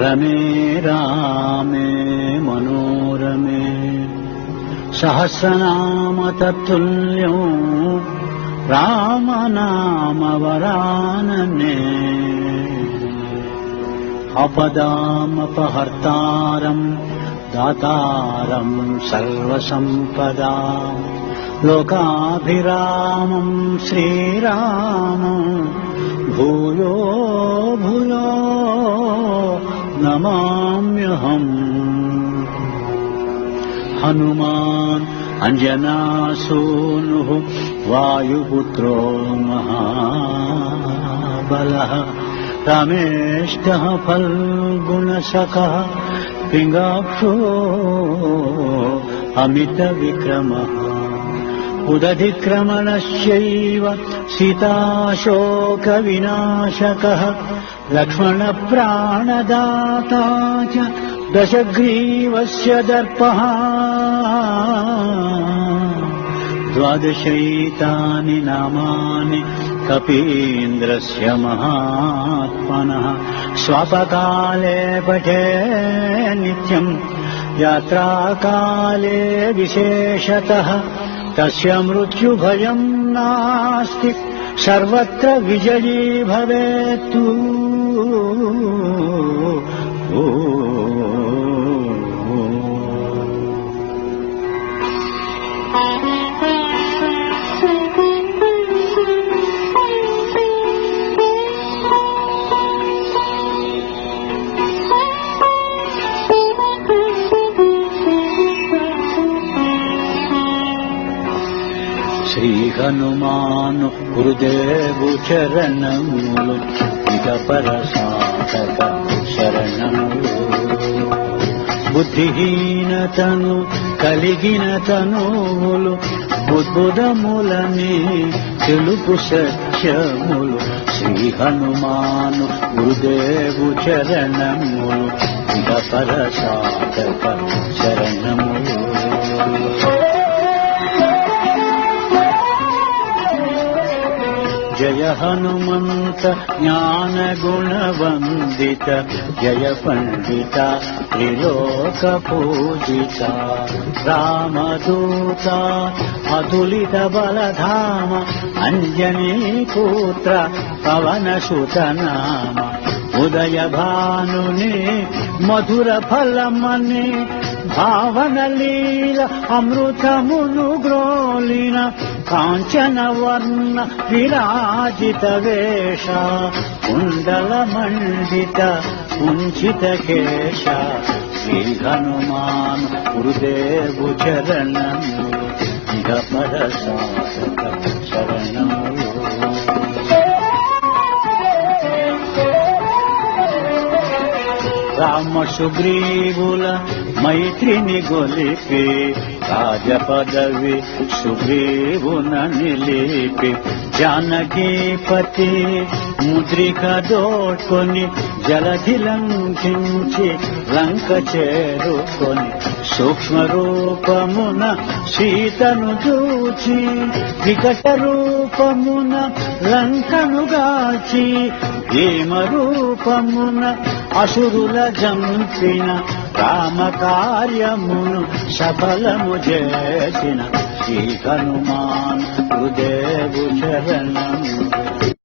रमे रामे मनोरमे सहस्रनाम तत्तुल्यं रामनामवरानने अपदामपहर्तारं दातारं सर्वसम्पदां लोकाभिरामं श्रीरामं भूयो भूयो नमाम्यहम्। हनुमान् अंजनासूनुः वायुपुत्रो महाबलः रामेष्टः फल्गुणशकः पिङ्गाक्षो अमितविक्रमः उदधिक्रमणश्चैव सीताशोकविनाशकः लक्ष्मणप्राणदाता च दशग्रीवस्य दर्पः द्वादशैतानि नामानि कपीन्द्रस्य महात्मनः स्वपकाले पठे नित्यं यात्राकाले विशेषतः तस्य मृत्युभयं नास्ति सर्वत्र विजयी भवेत्तु। श्री हनुमानु गुरुदेव चरणमुलु इतपर साधक शरणमुलु बुद्धिहीनतनु కలిగినతనువులు బుద్బుదములని తెలుపు సత్యములు శ్రీ హనుమాను గురుదేవు చరణములు ఇతపర సాధక శరణములు। जय हनुमंत ज्ञान गुण वंदित जय पंडिता त्रिलोक पूजिता रामदूता अतुलित बलधाम अंजनी पुत्र पवन सुत नाम उदय भानुनि मधुर फलमनि भावन लील अमृतमुनु ग्रोलिन कांचन वर्ण विराजित वेश कुंडल मंडित कुंचित केश श्री हनुमान गुरुदेव चरणमुलु इतपर साधक शरणमुलु। राम सुग्रीवुल मैत्रिनि गोलिपि राजपदवि सुग्रीवुन निलिपि जानकीपति मुद्रिक दोट्కొని జలధి లంఘించి లంక చేరుకొని సూక్ష్మ రూపమున సీతను చూచి వికట రూపమున లంకను గాచి భీమ రూపమున అసురుల జంపిన రామ కార్యమును సఫలము చేసిన శ్రీ హనుమాన్ గురుదేవు చరణము।